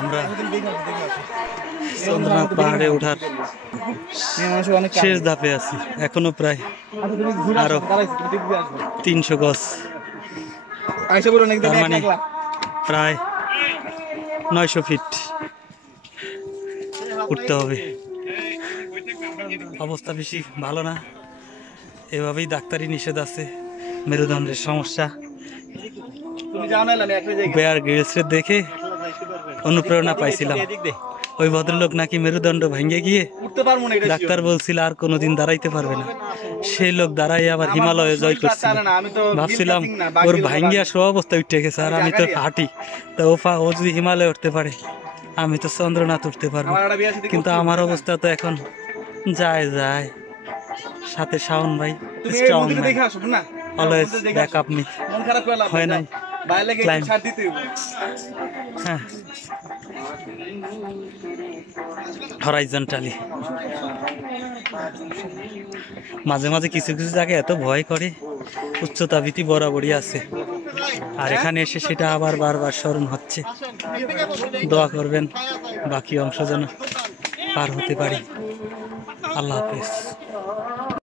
আমরা চন্দ্রনাথ পাহাড়ে ওঠার শেষ ধাপে আছি, এখনো প্রায় আরো 300 গজ, তার মানে প্রায় 900 ফিট উঠতে হবে। অবস্থা বেশি ভালো না, এভাবেই ডাক্তারি নিষেধ আছে। মেরুদণ্ডের সমস্যা, বেয়ার গ্রিলসের দেখে অনুপ্রেরণা পাইছিলাম। ওই ভদ্রলোক নাকি মেরুদণ্ড ভেঙে গিয়ে ডাক্তার বলছিল আর কোনোদিন দাঁড়াইতে পারবে না, সেই লোক দাঁড়াই আবার হিমালয়ে জয় করছিল। ভাবছিলাম ওর ভাঙ্গিয়া সব অবস্থা উঠে গেছে, আর আমি তো হাঁটি, তো ও যদি হিমালয়ে উঠতে পারে আমি তো চন্দ্রনাথ উঠতে পারবো। কিন্তু আমার অবস্থা তো এখন যায় যায়। সাথে শাওন ভাই, strong man, always back up me, হয় নাই ক্লাইম্ব। হ্যাঁ, হরাইজন্টালি। মাঝে মাঝে কিছু কিছু জায়গায় এত ভয় করে, উচ্চতা ভীতি বরাবরই আছে, আর এখানে এসে সেটা আবার বারবার স্মরণ হচ্ছে। দোয়া করবেন বাকি অংশ যেন পার হতে পারি। আল্লাহ হাফেজ।